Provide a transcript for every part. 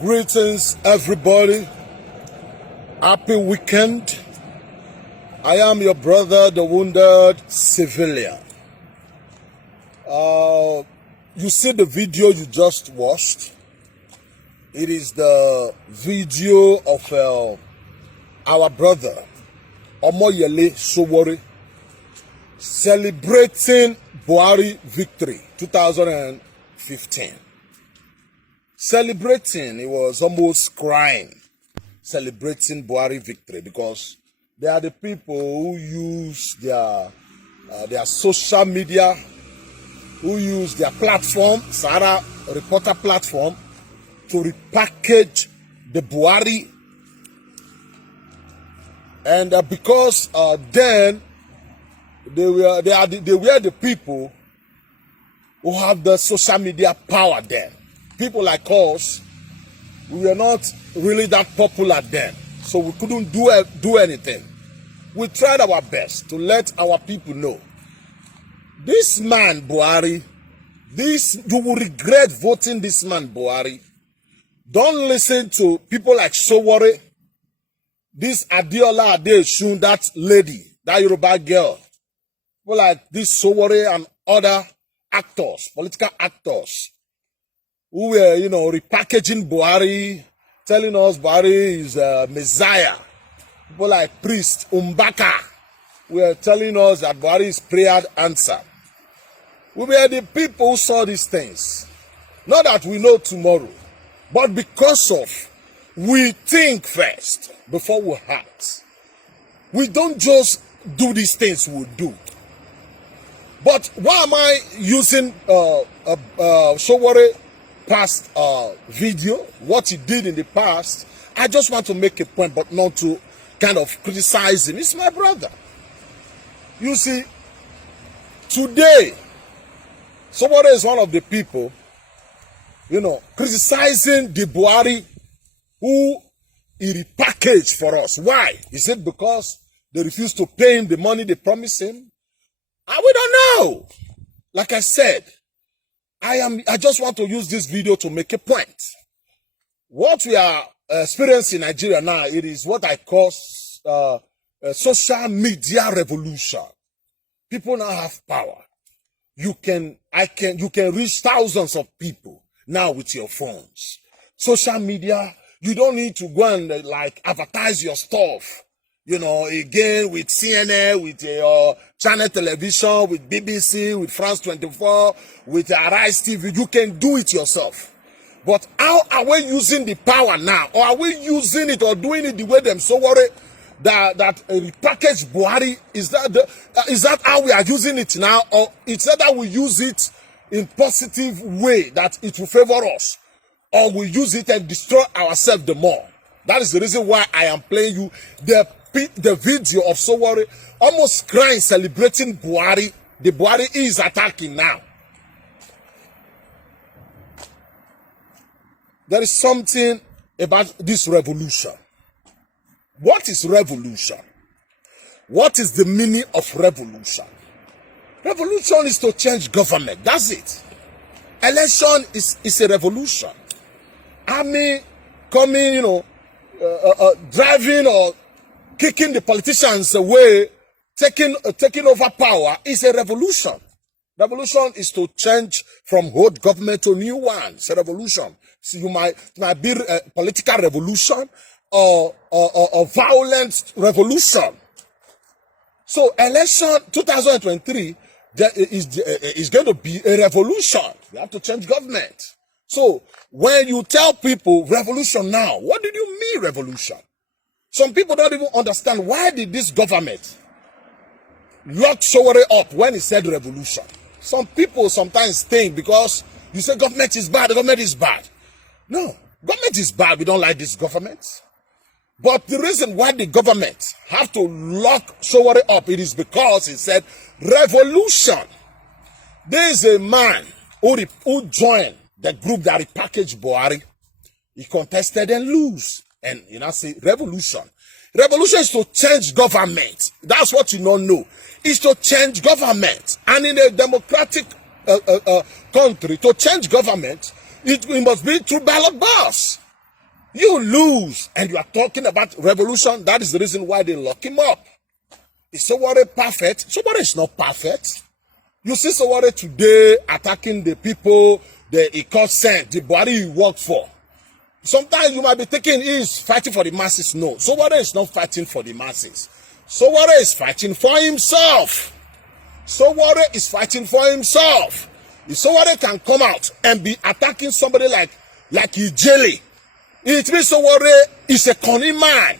Greetings, everybody. Happy weekend. I am your brother, the wounded civilian. You see the video you just watched. It is the video of our brother, Omoyele Sowore, celebrating Buhari victory 2015. Celebrating, it was almost crying, celebrating Buhari victory, because they are the people who use their social media, who use their platform, Sahara Reporter platform, to repackage the Buhari. And because then they were the people who have the social media power then. People like us, we were not really that popular then, so we couldn't do anything. We tried our best to let our people know. This man Buhari, you will regret voting this man Buhari. Don't listen to people like Sowore, this Adiola Adeosun, that lady, that Yoruba girl. People like this Sowore and other actors, political actors, who were, repackaging Buhari, telling us Buhari is a messiah. People like Priest Umbaka were telling us that Buhari is prayer answer. We were the people who saw these things. Not that we know tomorrow, but because of we think first before we act. We don't just do these things we do. But why am I using Sowore past video, what he did in the past? I just want to make a point, but not to kind of criticize him. He's my brother. You see, today, Sowore is one of the people, criticizing the Buhari who he repackaged for us. Why? Is it because they refused to pay him the money they promised him? We don't know. Like I said, I just want to use this video to make a point. What we are experiencing in Nigeria now, it is what I call a social media revolution. People now have power. You can reach thousands of people now with your phones. Social media, you don't need to go and advertise your stuff. Again with CNN, with Channel Television, with BBC, with France 24, with Arise TV. You can do it yourself. But how are we using the power now? Or are we using it or doing it the way them Sowore that repackaged Buhari? Is that how we are using it now? Or it's that we use it in positive way that it will favor us? Or we use it and destroy ourselves the more? That is the reason why I am playing you the video of Sowore almost crying, celebrating Buhari. The Buhari is attacking now. There is something about this revolution. What is revolution? What is the meaning of revolution? Revolution is to change government. That's it. Election is a revolution. Army coming, driving or kicking the politicians away, taking over power is a revolution. Revolution is to change from old government to new one. It's a revolution. So you might be a political revolution or violent revolution. So election 2023 is going to be a revolution. You have to change government. So when you tell people revolution now, what did you mean revolution? Some people don't even understand why did this government lock Sowore up when he said revolution. Some people sometimes think because you say government is bad, the government is bad. No, government is bad. We don't like this government. But the reason why the government have to lock Sowore up, it is because he said revolution. There is a man who joined the group that repackaged Buhari. He contested and lose. And you know, say revolution. Revolution is to change government. That's what you don't know. It's to change government. And in a democratic country, to change government, it must be through ballot box. You lose, and you are talking about revolution. That is the reason why they lock him up. Is Sowore perfect? Sowore is not perfect. You see Sowore today attacking the people, the Ecosent, the body he worked for. Sometimes you might be thinking he is fighting for the masses. No, Sowore is not fighting for the masses. Sowore is fighting for himself. Sowore is fighting for himself. If Sowore can come out and be attacking somebody like Ijele, it means Sowore is a cunning man.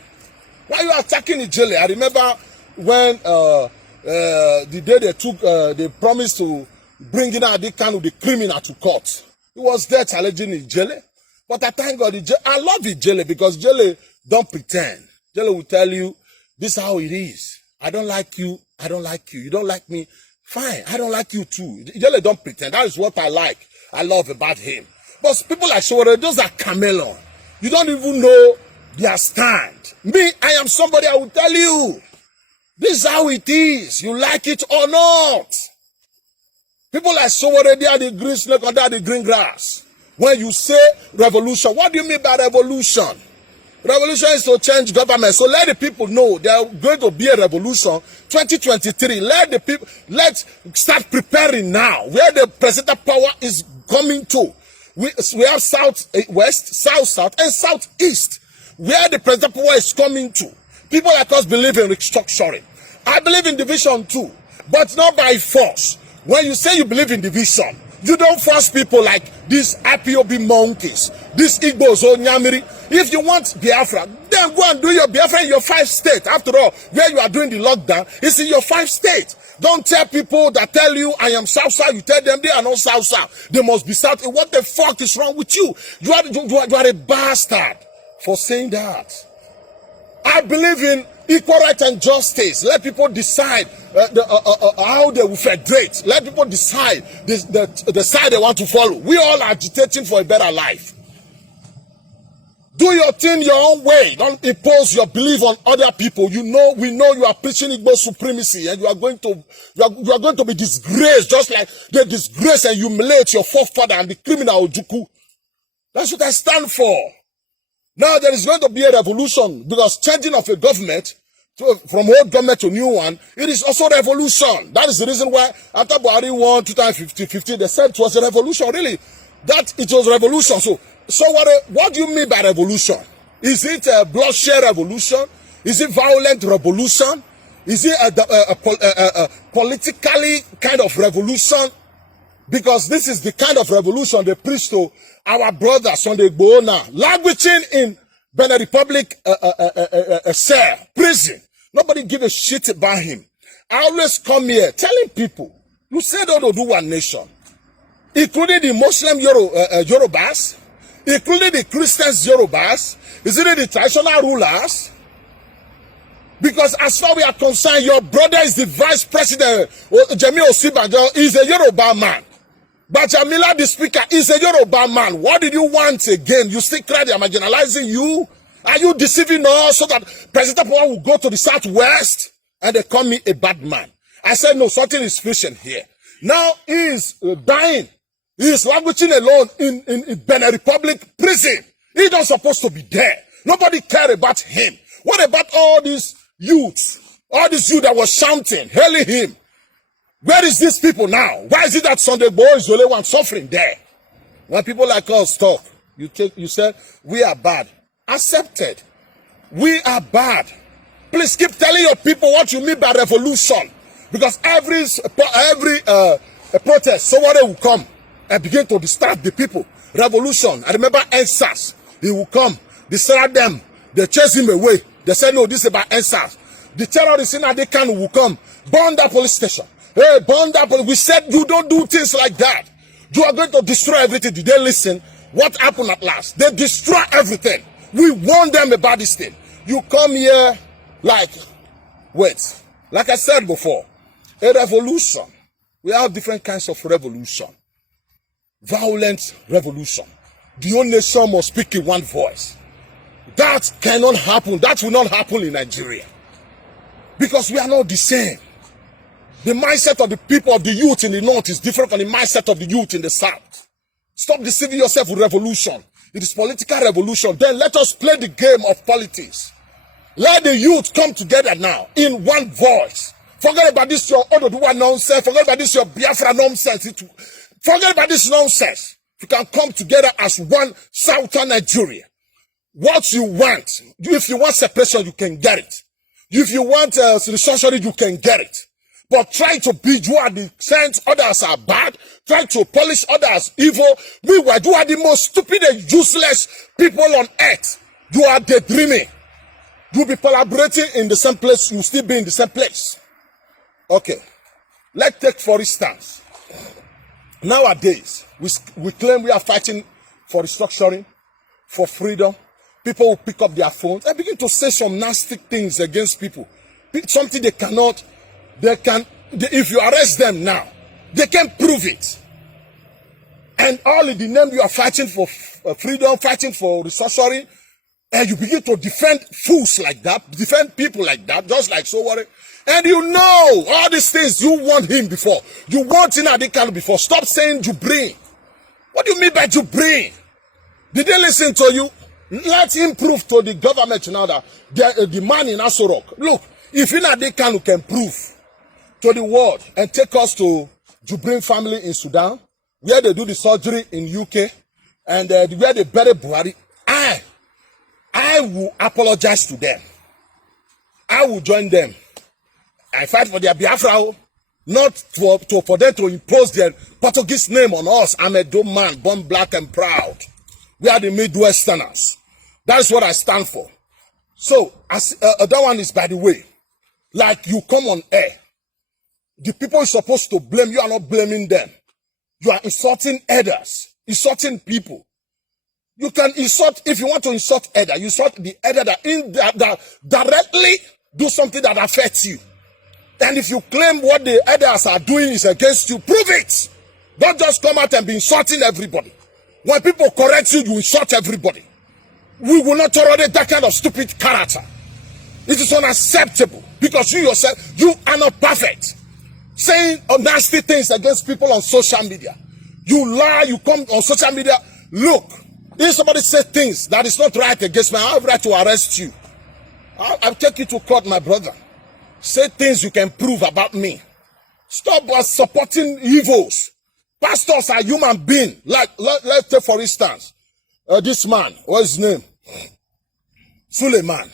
Why are you attacking Ijele? I remember when the day they took, they promised to bring in Nnamdi Kanu, the criminal, to court. He was there challenging Ijele. But I thank God, I love Ijele because Ijele don't pretend. Ijele will tell you, this is how it is. I don't like you. I don't like you. You don't like me. Fine. I don't like you too. Ijele don't pretend. That is what I like. I love about him. But people like Sowore, those are chameleon. You don't even know their stand. Me, I am somebody, I will tell you. This is how it is. You like it or not. People like Sowore, they are the green snake under the green grass. When you say revolution, what do you mean by revolution? Revolution is to change government. So let the people know there are going to be a revolution 2023. Let the people, let's start preparing now where the presidential power is coming to. We have southwest, south, and southeast where the presidential power is coming to. People like us believe in restructuring. I believe in division too, but not by force. When you say you believe in division, you don't force people like these IPOB monkeys, these Igbos or Nyamiri. If you want Biafra, then go and do your Biafra in your 5 states. After all, where you are doing the lockdown, it's in your 5 states. Don't tell people that tell you I am South. You tell them they are not South. They must be South. What the fuck is wrong with you? You are a bastard for saying that. I believe in equal right and justice. Let people decide how they will federate. Let people decide the side they want to follow. We all are agitating for a better life. Do your thing your own way. Don't impose your belief on other people. We know you are preaching Igbo supremacy, and you are going to be disgraced, just like they disgrace and humiliate your forefather and the criminal Ojukwu. That's what I stand for. Now there is going to be a revolution because changing of a government from old government to new one, it is also revolution. That is the reason why after Buhari won 2015, they said it was a revolution. Really, that it was revolution. So what do you mean by revolution? Is it a bloodshed revolution? Is it violent revolution? Is it a politically kind of revolution? Because this is the kind of revolution they preach to our brothers on the Igbo, languishing in Benin Republic cell, prison. Nobody give a shit about him. I always come here telling people, you said don't do one nation, including the Muslim Yorubas, including the Christians Yorubas, is it the traditional rulers? Because as far as we are concerned, your brother is the vice president, Jemi Osibanjo, is a Yoruba man. But Jamila, the speaker, is a Yoruba man. What did you want again? You still cry they are marginalizing you? Are you deceiving us so that President Paul will go to the southwest and they call me a bad man? I said, no, something is fishy here. Now he is dying. He is languishing alone in Benin Republic prison. He's not supposed to be there. Nobody cared about him. What about all these youths? All these youth that was shouting, hailing him? Where is these people now? Why is it that Sunday boy is the only one suffering there? When people like us talk, you said, we are bad. Accepted. We are bad. Please keep telling your people what you mean by revolution. Because every protest, somebody will come and begin to distract the people. Revolution. I remember NSAS. He will come, distract them. They chase him away. They say, no, this is about NSAS. The terrorists in Nnamdi Kanu will come, burn that police station. Hey, burn that police. We said you don't do things like that. You are going to destroy everything. Did they listen? What happened at last? They destroy everything. We warned them about this thing. You come here like I said before, a revolution. We have different kinds of revolution. Violent revolution. The whole nation must speak in one voice. That cannot happen. That will not happen in Nigeria. Because we are not the same. The mindset of the people of the youth in the north is different from the mindset of the youth in the south. Stop deceiving yourself with revolution. It is political revolution. Then let us play the game of politics. Let the youth come together now in one voice. Forget about this your Ododuwa nonsense. Forget about this your Biafra nonsense. Forget about this nonsense. You can come together as one southern Nigeria. What you want, if you want separation, you can get it. If you want restructuring, you can get it. But try to be, you are the sense others are bad. Try to polish others evil. Meanwhile, you are the most stupid and useless people on earth. You are daydreaming. You'll be collaborating in the same place. You'll still be in the same place. Okay. Let's take for instance. Nowadays, we claim we are fighting for restructuring, for freedom. People will pick up their phones and begin to say some nasty things against people. Something they cannot, if you arrest them now, they can prove it. And all in the name you are fighting for freedom, fighting for restructuring, and you begin to defend fools like that, defend people like that, just like Sowore. And you know all these things, you want him before. You want Nnamdi Kanu before. Stop saying Jubrin. What do you mean by Jubrin? Did they listen to you? Let him prove to the government now that the man in Aso Rock. Look, if Nnamdi Kanu can prove to the world and take us to Jubrin family in Sudan, where they do the surgery in UK, and where they bury Buhari, I will apologize to them. I will join them. I fight for their Biafra, not for them to impose their Portuguese name on us. I'm a dumb man, born black and proud. We are the Midwesterners. That is what I stand for. So, that one is by the way. Like you come on air. The people you're supposed to blame, you are not blaming them. You are insulting others, insulting people. You can insult, if you want to insult elder, you insult the elder that directly do something that affects you. And if you claim what the elders are doing is against you, prove it. Don't just come out and be insulting everybody. When people correct you, you insult everybody. We will not tolerate that kind of stupid character. It is unacceptable because you yourself, you are not perfect. Saying nasty things against people on social media. You lie, you come on social media. Look, if somebody says things that is not right against me, I have right to arrest you. I'll take you to court, my brother. Say things you can prove about me. Stop supporting evils. Pastors are human beings. Like, let's take for instance, this man, what's his name? Suleiman.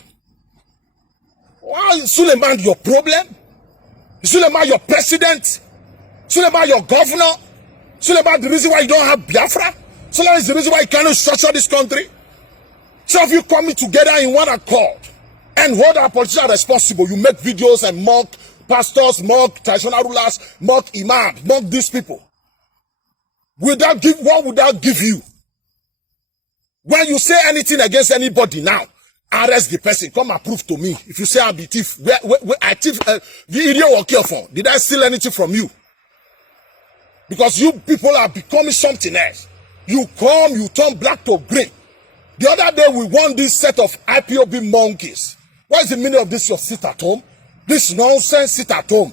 Why is Suleiman your problem? Is Suleiman your president? Suleiman your governor? Suleiman the reason why you don't have Biafra? Suleiman is the reason why you cannot structure this country? So if you coming together in one accord and hold our politicians responsible, you make videos and mock pastors, mock traditional rulers, mock imams, mock these people. What would that give you? When you say anything against anybody now, arrest the person, come and prove to me. If you say I'm the thief, where I thief, the idiot will kill for. Did I steal anything from you? Because you people are becoming something else. You come, you turn black to green. The other day we won this set of IPOB monkeys. What is the meaning of this? Your sit at home? This nonsense sit at home.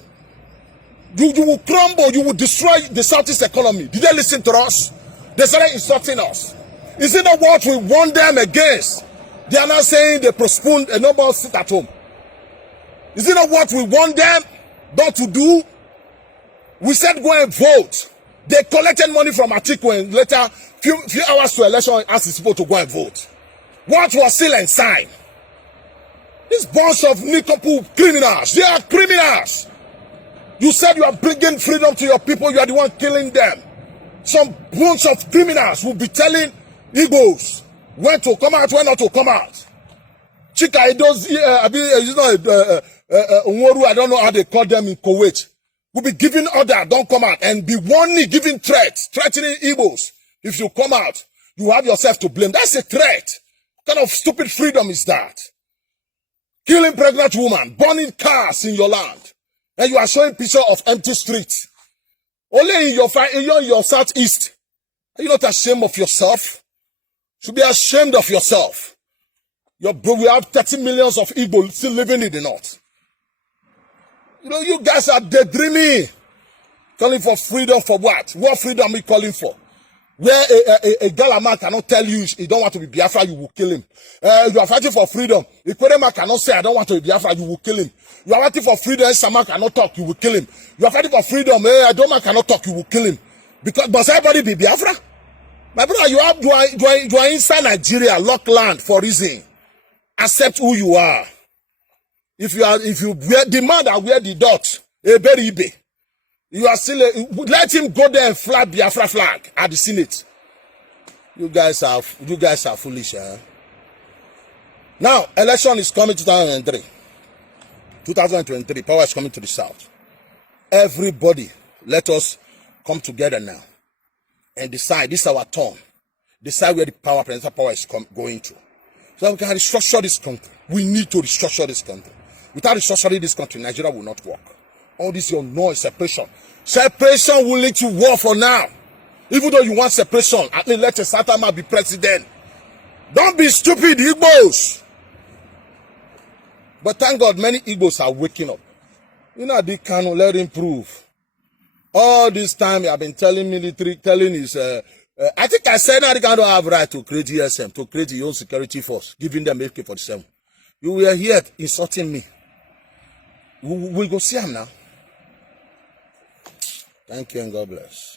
You will crumble, you will destroy the Southeast economy. Did they listen to us? They started insulting us. Is it not what we warned them against? They are now saying they postponed a number of sit at home. Is it not what we warned them not to do? We said go and vote. They collected money from Atiku and later, few hours to election, asked the people to go and vote. What was still inside? This bunch of nincompoop criminals, they are criminals. You said you are bringing freedom to your people, you are the one killing them. Some bunch of criminals will be telling Igbos when to come out, when not to come out. Chika, those, Unworu, I don't know how they call them in Kuwait, will be giving order, don't come out, and be warning, giving threats, threatening Igbos. If you come out, you have yourself to blame. That's a threat. What kind of stupid freedom is that? Killing pregnant women, burning cars in your land, and you are showing picture of empty streets. Only in your southeast. Are you not ashamed of yourself? You should be ashamed of yourself. We have 30 millions of Igbo still living in the north. You know, you guys are daydreaming. Calling for freedom for what? What freedom are you calling for? Where a Galama cannot tell you he don't want to be Biafra, you will kill him. You are fighting for freedom. If Kwerema cannot say I don't want to be Biafra, you will kill him. You are fighting for freedom, Sama cannot talk, you will kill him. You are fighting for freedom, Adoma cannot talk, you will kill him. Because must everybody be Biafra? My brother, you are inside Nigeria, lock land for reason. Accept who you are. If you wear the man that wear the dot, Eberibe, you are still let him go there and fly Biafra flag at the Senate. You guys are foolish, eh? Now, election is coming 2023. Power is coming to the south. Everybody, let us come together now and decide. This is our turn. Decide where the presidential power is going to. So we can restructure this country. We need to restructure this country. Without restructuring this country, Nigeria will not work. All this your noise, separation. Separation will lead to war for now. Even though you want separation, at least let a Satama be president. Don't be stupid, Igbos. But thank God, many Igbos are waking up. You know, they cannot let him prove. All this time, I've been telling military, I think I said that they don't have right to create ESM, to create your own security force, giving them AK-47. You were here insulting me. We go see him now. Thank you and God bless.